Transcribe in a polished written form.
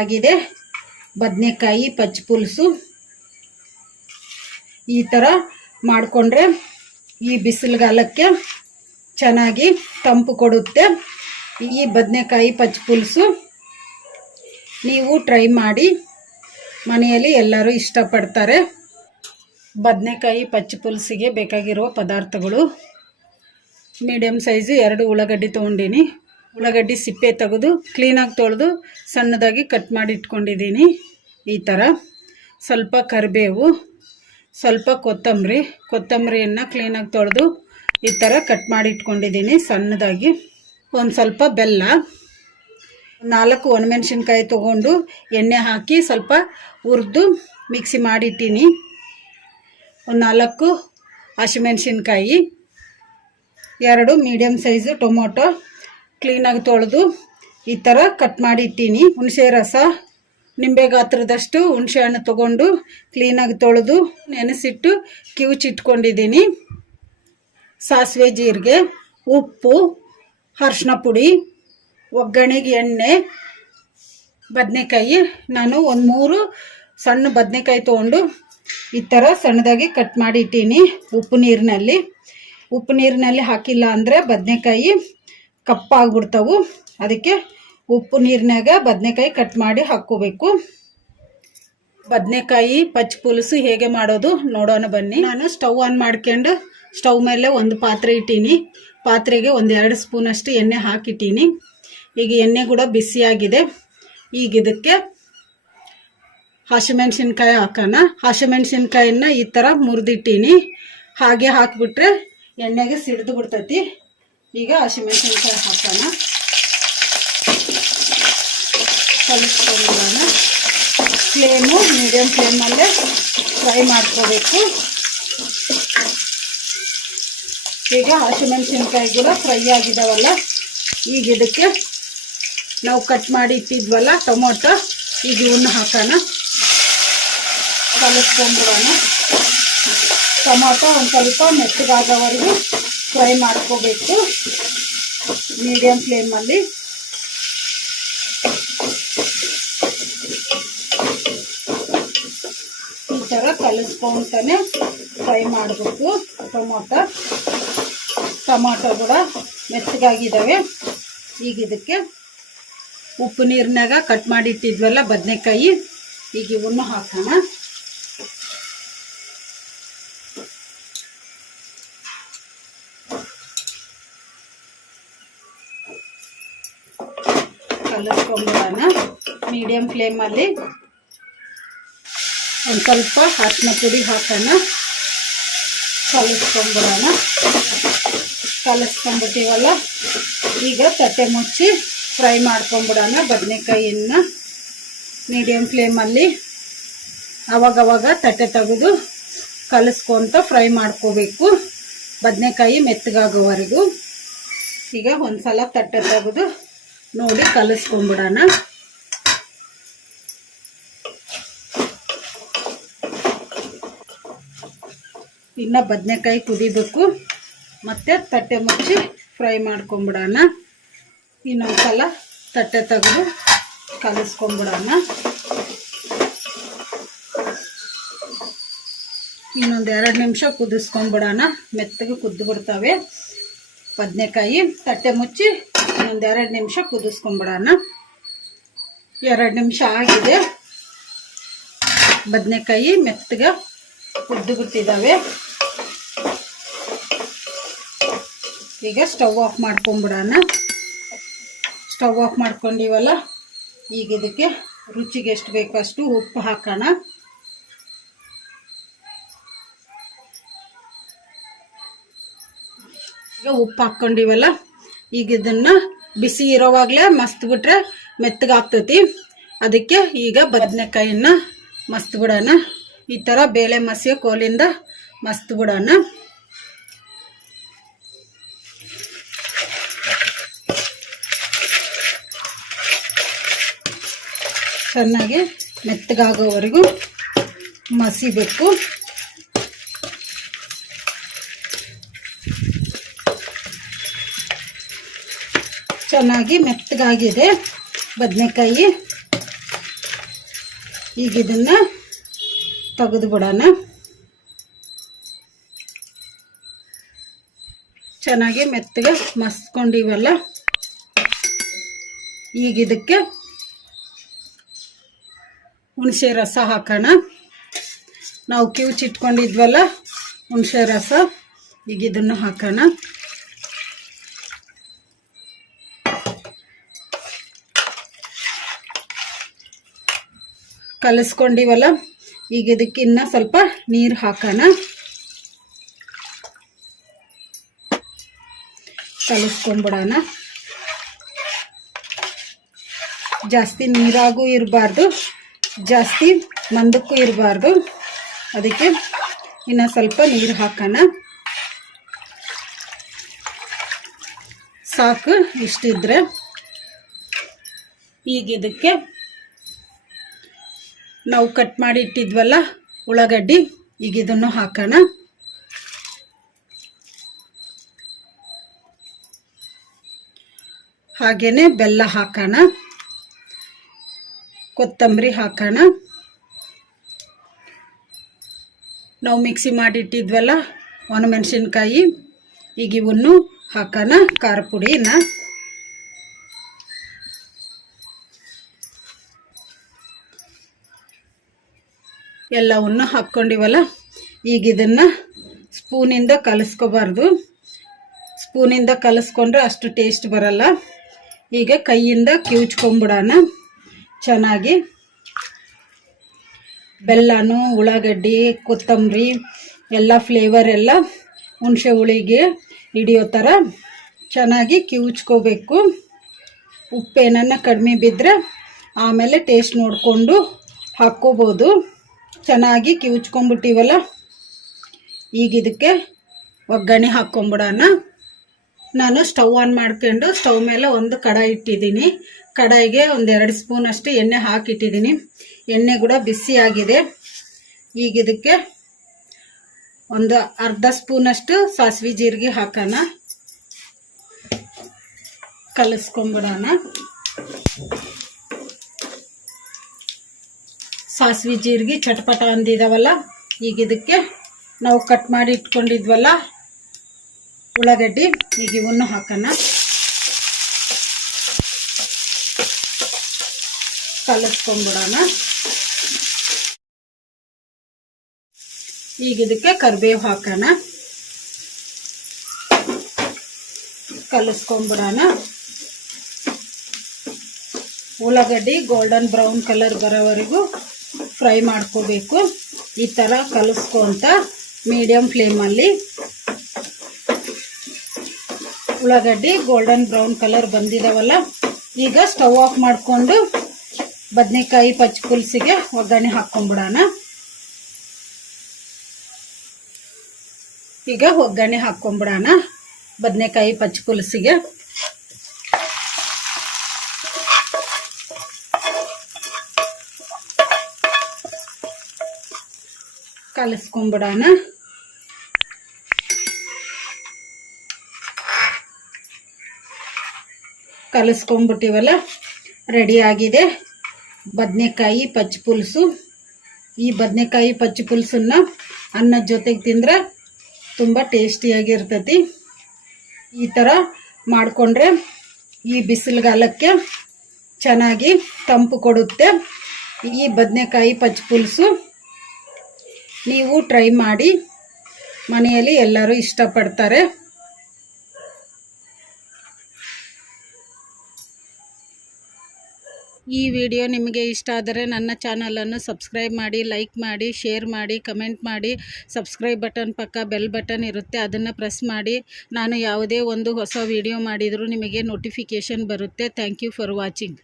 ಆಗಿದೆ ಬದನೆಕಾಯಿ ಪಚ್ಚ ಪುಲ್ಸು. ಈ ಥರ ಮಾಡಿಕೊಂಡ್ರೆ ಈ ಬಿಸಿಲುಗಾಲಕ್ಕೆ ಚೆನ್ನಾಗಿ ತಂಪು ಕೊಡುತ್ತೆ. ಈ ಬದನೆಕಾಯಿ ಪಚ್ಚ ಪುಲ್ಸು ನೀವು ಟ್ರೈ ಮಾಡಿ, ಮನೆಯಲ್ಲಿ ಎಲ್ಲರೂ ಇಷ್ಟಪಡ್ತಾರೆ. ಬದನೆಕಾಯಿ ಪಚ್ಚ ಪುಲ್ಸಿಗೆ ಬೇಕಾಗಿರೋ ಪದಾರ್ಥಗಳು: ಮೀಡಿಯಮ್ ಸೈಜು 2 ಉಳ್ಳಾಗಡ್ಡಿ ತೊಗೊಂಡಿನಿ. ಉಳ್ಳಾಗಡ್ಡಿ ಸಿಪ್ಪೆ ತೆಗೆದು ಕ್ಲೀನಾಗಿ ತೊಳೆದು ಸಣ್ಣದಾಗಿ ಕಟ್ ಮಾಡಿ ಇಟ್ಕೊಂಡಿದ್ದೀನಿ. ಈ ಥರ ಸ್ವಲ್ಪ ಕರಿಬೇವು, ಸ್ವಲ್ಪ ಕೊತ್ತಂಬರಿಯನ್ನು ಕ್ಲೀನಾಗಿ ತೊಳೆದು ಈ ಥರ ಕಟ್ ಮಾಡಿ ಇಟ್ಕೊಂಡಿದ್ದೀನಿ ಸಣ್ಣದಾಗಿ. ಒಂದು ಸ್ವಲ್ಪ ಬೆಲ್ಲ, 4 ಒಣಮೆಣಸಿನ್ಕಾಯಿ ತೊಗೊಂಡು ಎಣ್ಣೆ ಹಾಕಿ ಸ್ವಲ್ಪ ಹುರಿದು ಮಿಕ್ಸಿ ಮಾಡಿಟ್ಟಿನಿ. ಒಂದು 4 ಹಸಿಮೆಣಸಿನ್ಕಾಯಿ, 2 ಮೀಡಿಯಮ್ ಸೈಜು ಟೊಮೊಟೊ ಕ್ಲೀನಾಗಿ ತೊಳೆದು ಈ ಥರ ಕಟ್ ಮಾಡಿ ಇಟ್ಟೀನಿ. ಹುಣಸೆ ರಸ, ನಿಂಬೆ ಗಾತ್ರದಷ್ಟು ಹುಣಸೆ ಹಣ್ಣು ತೊಗೊಂಡು ಕ್ಲೀನಾಗಿ ತೊಳೆದು ನೆನೆಸಿಟ್ಟು ಕಿವುಚಿಟ್ಕೊಂಡಿದ್ದೀನಿ. ಸಾಸಿವೆ, ಜೀರಿಗೆ, ಉಪ್ಪು, ಅರಿಶಿನ ಪುಡಿ, ಒಗ್ಗರಣೆಗೆ ಎಣ್ಣೆ, ಬದನೆಕಾಯಿ. ನಾನು ಒಂದು 3 ಸಣ್ಣ ಬದನೆಕಾಯಿ ತೊಗೊಂಡು ಈ ಥರ ಸಣ್ಣದಾಗಿ ಕಟ್ ಮಾಡಿ ಇಟ್ಟೀನಿ. ಉಪ್ಪು ನೀರಿನಲ್ಲಿ ಹಾಕಿಲ್ಲ ಅಂದರೆ ಬದನೆಕಾಯಿ ಕಪ್ಪಾಗ್ಬಿಡ್ತಾವು. ಅದಕ್ಕೆ ಉಪ್ಪು ನೀರಿನಾಗ ಬದನೆಕಾಯಿ ಕಟ್ ಮಾಡಿ ಹಾಕ್ಕೋಬೇಕು. ಬದನೆಕಾಯಿ ಪಚ್ಚ ಪುಲ್ಸು ಹೇಗೆ ಮಾಡೋದು ನೋಡೋಣ ಬನ್ನಿ. ನಾನು ಸ್ಟವ್ ಆನ್ ಮಾಡ್ಕೊಂಡು ಸ್ಟವ್ ಮೇಲೆ ಒಂದು ಪಾತ್ರೆ ಇಟ್ಟೀನಿ. ಪಾತ್ರೆಗೆ 1-2 ಸ್ಪೂನಷ್ಟು ಎಣ್ಣೆ ಹಾಕಿಟ್ಟೀನಿ. ಈಗ ಎಣ್ಣೆ ಕೂಡ ಬಿಸಿಯಾಗಿದೆ. ಈಗ ಇದಕ್ಕೆ ಹಸಿಮೆಣಸಿನ್ಕಾಯಿ ಹಾಕೋಣ. ಹಸಿಮೆಣಸಿನ್ಕಾಯಿನ ಈ ಥರ ಮುರಿದಿಟ್ಟೀನಿ. ಹಾಗೆ ಹಾಕಿಬಿಟ್ರೆ ಎಣ್ಣೆಗೆ ಸಿಡಿದು ಬಿಡ್ತೈತಿ. ಈಗ ಹಸಿಮೆಣಸಿನ್ಕಾಯಿ ಹಾಕೋಣ, ಕಲಿಸ್ಕೊಳ್ಳೋಣ. ಫ್ಲೇಮು ಮೀಡಿಯಮ್ ಫ್ಲೇಮಲ್ಲೇ ಫ್ರೈ ಮಾಡ್ಕೋಬೇಕು. ಈಗ ಹಸಿಮೆಣಸಿನ್ಕಾಯಿ ಕೂಡ ಫ್ರೈ ಆಗಿದಾವಲ್ಲ, ಈಗ ಇದಕ್ಕೆ ನಾವು ಕಟ್ ಮಾಡಿ ಇಟ್ಟಿದ್ವಲ್ಲ ಟೊಮೊಟೊ, ಈಗ ಇವನ್ನ ಹಾಕೋಣ, ಕಲಿಸ್ಕೊಂಡ್ಬಿಡೋಣ. ಟೊಮೊಟೊ ಒಂದು ಸ್ವಲ್ಪ ಮೆತ್ತಗಾಗೋವರೆಗೂ ಫ್ರೈ ಮಾಡ್ಕೋಬೇಕು ಮೀಡಿಯಮ್ ಫ್ಲೇಮಲ್ಲಿ. ಈ ಥರ ಕಲಿಸ್ಕೊಂತಾನೆ ಫ್ರೈ ಮಾಡಬೇಕು. ಟೊಮೊಟೊ ಕೂಡ ಮೆತ್ತಗಾಗಿದ್ದಾವೆ. ಈಗ ಇದಕ್ಕೆ ಉಪ್ಪು ನೀರಿನಾಗ ಕಟ್ ಮಾಡಿ ಇಟ್ಟಿದ್ವಲ್ಲ ಬದನೆಕಾಯಿ, ಈಗ ಇವನ್ನು ಹಾಕೋಣ. ಕಲಿಸ್ಕೊಂಡ್ಬಿಡೋಣ ಮೀಡಿಯಮ್ ಫ್ಲೇಮಲ್ಲಿ. ಒಂದು ಸ್ವಲ್ಪ ಅರಿಶಿನ ಪುಡಿ ಹಾಕೋಣ, ಕಲಿಸ್ಕೊಂಡ್ಬಿಡೋಣ. ಕಲಿಸ್ಕೊಂಡ್ಬಿಟ್ಟಿವಲ್ಲ, ಈಗ ತಟ್ಟೆ ಮುಚ್ಚಿ ಫ್ರೈ ಮಾಡ್ಕೊಂಡ್ಬಿಡೋಣ ಬದನೆಕಾಯಿಯನ್ನು ಮೀಡಿಯಮ್ ಫ್ಲೇಮಲ್ಲಿ. ಅವಾಗವಾಗ ತಟ್ಟೆ ತೆಗೆದು ಕಲಿಸ್ಕೊಂತ ಫ್ರೈ ಮಾಡ್ಕೋಬೇಕು ಬದನೆಕಾಯಿ ಮೆತ್ತಗಾಗೋವರೆಗೂ. ಈಗ ಒಂದು ಸಲ ತಟ್ಟೆ ತೆಗೆದು ನೋಡಿ ಕಲಿಸ್ಕೊಂಡ್ಬಿಡೋಣ. ಇನ್ನು ಬದನೆಕಾಯಿ ಕುದಿಬೇಕು, ಮತ್ತು ತಟ್ಟೆ ಮುಚ್ಚಿ ಫ್ರೈ ಮಾಡ್ಕೊಂಬಿಡೋಣ. ಇನ್ನೊಂದು ಸಲ ತಟ್ಟೆ ತೆಗೆದು ಕಲಿಸ್ಕೊಂಬಿಡೋಣ. ಇನ್ನೊಂದು 2 ನಿಮಿಷ ಕುದಿಸ್ಕೊಂಬಿಡೋಣ. ಮೆತ್ತಗೆ ಕುದ್ದು ಬಿಡ್ತವೆ ಬದನೆಕಾಯಿ. ತಟ್ಟೆ ಮುಚ್ಚಿ ಇನ್ನೊಂದು 2 ನಿಮಿಷ ಕುದಿಸ್ಕೊಂಬಿಡೋಣ. 2 ನಿಮಿಷ ಆಗಿದೆ. ಬದನೆಕಾಯಿ ಮೆತ್ತಗೆ ಕುದ್ದು ಬಿಟ್ಟಿದ್ದಾವೆ. ಈಗ ಸ್ಟವ್ ಆಫ್ ಮಾಡ್ಕೊಂಬಿಡೋಣ. ಸ್ಟವ್ ಆಫ್ ಮಾಡ್ಕೊಂಡಿವಲ್ಲ, ಈಗ ಇದಕ್ಕೆ ರುಚಿಗೆ ಎಷ್ಟು ಬೇಕೋ ಅಷ್ಟು ಉಪ್ಪು ಹಾಕೋಣ. ಈಗ ಉಪ್ಪು ಹಾಕ್ಕೊಂಡಿವಲ್ಲ, ಈಗ ಇದನ್ನು ಬಿಸಿ ಇರೋವಾಗಲೇ ಮಸ್ತ್ ಬಿಟ್ರೆ ಮೆತ್ತಗಾಗ್ತೈತಿ. ಅದಕ್ಕೆ ಈಗ ಬದನೆಕಾಯಿನ ಮಸ್ತ್ ಬಿಡೋಣ. ಈ ಥರ ಬೇಳೆ ಮಸಿಯ ಕೋಲಿಂದ ಮಸ್ತ್ ಬಿಡೋಣ. ಚೆನ್ನಾಗಿ ಮೆತ್ತಗಾಗೋವರೆಗೂ ಮಸಿಬೇಕು. ಚೆನ್ನಾಗಿ ಮೆತ್ತಗಾಗಿದೆ ಬದನೆಕಾಯಿ. ಈಗ ಇದನ್ನು ತೆಗೆದು ಬಿಡೋಣ. ಚೆನ್ನಾಗಿ ಮೆತ್ತಗೆ ಮಸ್ಕೊಂಡಿವಲ್ಲ, ಈಗ ಇದಕ್ಕೆ ಹುಣಸೆ ರಸ ಹಾಕೋಣ. ನಾವು ಕಿವುಚಿಟ್ಕೊಂಡಿದ್ವಲ್ಲ ಹುಣಸೆ ರಸ, ಈಗ ಇದನ್ನು ಹಾಕೋಣ. ಕಲಿಸ್ಕೊಂಡಿವಲ್ಲ, ಈಗ ಇದಕ್ಕೆ ಇನ್ನೂ ಸ್ವಲ್ಪ ನೀರು ಹಾಕೋಣ. ಕಲಿಸ್ಕೊಂಡ್ಬಿಡೋಣ. ಜಾಸ್ತಿ ನೀರಾಗೂ ಇರಬಾರ್ದು, ಜಾಸ್ತಿ ಮಂದಕ್ಕೂ ಇರಬಾರ್ದು. ಅದಕ್ಕೆ ಇನ್ನು ಸ್ವಲ್ಪ ನೀರು ಹಾಕೋಣ. ಸಾಕು ಇಷ್ಟಿದ್ರೆ. ಈಗ ಇದಕ್ಕೆ ನಾವು ಕಟ್ ಮಾಡಿ ಇಟ್ಟಿದ್ವಲ್ಲ ಉಳ್ಳಾಗಡ್ಡಿ, ಈಗ ಇದನ್ನು ಹಾಕೋಣ. ಹಾಗೇನೆ ಬೆಲ್ಲ ಹಾಕೋಣ, ಕೊತ್ತಂಬರಿ ಹಾಕೋಣ. ನಾವು ಮಿಕ್ಸಿ ಮಾಡಿಟ್ಟಿದ್ವಲ್ಲ ಒಣಮೆಣಸಿನ್ಕಾಯಿ, ಈಗ ಇವನ್ನು ಹಾಕೋಣ. ಖಾರ ಪುಡಿನ ಎಲ್ಲವನ್ನು ಹಾಕ್ಕೊಂಡಿವಲ್ಲ, ಈಗ ಇದನ್ನು ಸ್ಪೂನಿಂದ ಕಲಿಸ್ಕೋಬಾರ್ದು. ಸ್ಪೂನಿಂದ ಕಲಿಸ್ಕೊಂಡ್ರೆ ಅಷ್ಟು ಟೇಸ್ಟ್ ಬರಲ್ಲ. ಈಗ ಕೈಯಿಂದ ಕಿವುಚ್ಕೊಂಡ್ಬಿಡೋಣ ಚೆನ್ನಾಗಿ. ಬೆಲ್ಲನೂ ಉಳ್ಳಾಗಡ್ಡಿ ಕೊತ್ತಂಬರಿ ಎಲ್ಲ ಫ್ಲೇವರ್ ಎಲ್ಲ ಹುಣಸೆ ಹುಳಿಗೆ ಹಿಡಿಯೋ ಥರ ಚೆನ್ನಾಗಿ ಕಿವುಚ್ಕೋಬೇಕು. ಉಪ್ಪೇನನ್ನ ಕಡಿಮೆ ಬಿದ್ದರೆ ಆಮೇಲೆ ಟೇಸ್ಟ್ ನೋಡಿಕೊಂಡು ಹಾಕ್ಕೋಬೋದು. ಚೆನ್ನಾಗಿ ಕಿವುಚ್ಕೊಂಡ್ಬಿಟ್ಟಿವಲ್ಲ, ಈಗ ಇದಕ್ಕೆ ಒಗ್ಗರಣೆ ಹಾಕ್ಕೊಂಬಿಡೋಣ. ನಾನು ಸ್ಟವ್ ಆನ್ ಮಾಡ್ಕೊಂಡು ಸ್ಟವ್ ಮೇಲೆ ಒಂದು ಕಡಾಯಿ ಇಟ್ಟಿದ್ದೀನಿ. ಕಡಾಯಿಗೆ ಒಂದು 2 ಸ್ಪೂನ್ ಅಷ್ಟು ಎಣ್ಣೆ ಹಾಕಿಟ್ಟಿದ್ದೀನಿ. ಎಣ್ಣೆ ಕೂಡ ಬಿಸಿ ಆಗಿದೆ. ಈಗ ಇದಕ್ಕೆ ಒಂದು ಅರ್ಧ ಸ್ಪೂನಷ್ಟು ಸಾಸಿವೆ ಜೀರಿಗೆ ಹಾಕೋಣ. ಕಲಿಸ್ಕೊಂಬಿಡೋಣ. ಸಾಸಿವೆ ಜೀರಿಗೆ ಚಟಪಟ ಅಂದಿದಾವಲ್ಲ, ಈಗ ಇದಕ್ಕೆ ನಾವು ಕಟ್ ಮಾಡಿ ಇಟ್ಕೊಂಡಿದ್ವಲ್ಲ ಉಳ್ಳಾಗಡ್ಡಿ, ಈಗ ಇವನ್ನು ಹಾಕೋಣ. ಕಲಿಸ್ಕೊಂಬಿಡೋಣ. ಈಗ ಇದಕ್ಕೆ ಕರಿಬೇವು ಹಾಕೋಣ. ಕಲಿಸ್ಕೊಂಬಿಡೋಣ. ಉಳ್ಳಾಗಡ್ಡಿ ಗೋಲ್ಡನ್ ಬ್ರೌನ್ ಕಲರ್ ಬರೋವರೆಗೂ ಫ್ರೈ ಮಾಡ್ಕೋಬೇಕು. ಈ ಥರ ಕಲಿಸ್ಕೊಂತ ಮೀಡಿಯಂ ಫ್ಲೇಮಲ್ಲಿ. ಉಳ್ಳಾಗಡ್ಡಿ ಗೋಲ್ಡನ್ ಬ್ರೌನ್ ಕಲರ್ ಬಂದಿದಾವಲ್ಲ, ಈಗ ಸ್ಟವ್ ಆಫ್ ಮಾಡಿಕೊಂಡು ಬದನೆಕಾಯಿ ಪಚ್ಚ ಪುಲ್ಸಿಗೆ ಒಗ್ಗರಣೆ ಹಾಕ್ಕೊಂಬಿಡೋಣ. ಈಗ ಒಗ್ಗರಣೆ ಹಾಕ್ಕೊಂಬಿಡೋಣ ಬದನೆಕಾಯಿ ಪಚ್ಚ ಪುಲ್ಸಿಗೆ. ಕಲಿಸ್ಕೊಂಬಿಡೋಣ. ಕಲಿಸ್ಕೊಂಬಿಟ್ಟಿವಲ್ಲ, ರೆಡಿ ಆಗಿದೆ ಬದನೆಕಾಯಿ ಪಚ್ಚ ಪುಲ್ಸು. ಈ ಬದನೆಕಾಯಿ ಪಚ್ಚ ಪುಲ್ಸನ್ನ ಅನ್ನದ ಜೊತೆಗೆ ತಿಂದರೆ ತುಂಬ ಟೇಸ್ಟಿಯಾಗಿರ್ತೈತಿ. ಈ ಥರ ಮಾಡಿಕೊಂಡ್ರೆ ಈ ಬಿಸಿಲುಗಾಲಕ್ಕೆ ಚೆನ್ನಾಗಿ ತಂಪು ಕೊಡುತ್ತೆ ಈ ಬದನೆಕಾಯಿ ಪಚ್ಚ ಪುಲ್ಸು. ನೀವು ಟ್ರೈ ಮಾಡಿ, ಮನೆಯಲ್ಲಿ ಎಲ್ಲರೂ ಇಷ್ಟಪಡ್ತಾರೆ. ಈ ವಿಡಿಯೋ ನಿಮಗೆ ಇಷ್ಟ ಆದರೆ ನನ್ನ ಚಾನಲನ್ನು ಸಬ್ಸ್ಕ್ರೈಬ್ ಮಾಡಿ, ಲೈಕ್ ಮಾಡಿ, ಶೇರ್ ಮಾಡಿ, ಕಮೆಂಟ್ ಮಾಡಿ. ಸಬ್ಸ್ಕ್ರೈಬ್ ಬಟನ್ ಪಕ್ಕ ಬೆಲ್ ಬಟನ್ ಇರುತ್ತೆ, ಅದನ್ನು ಪ್ರೆಸ್ ಮಾಡಿ. ನಾನು ಯಾವುದೇ ಒಂದು ಹೊಸ ವಿಡಿಯೋ ಮಾಡಿದರೂ ನಿಮಗೆ ನೋಟಿಫಿಕೇಷನ್ ಬರುತ್ತೆ. Thank you for watching.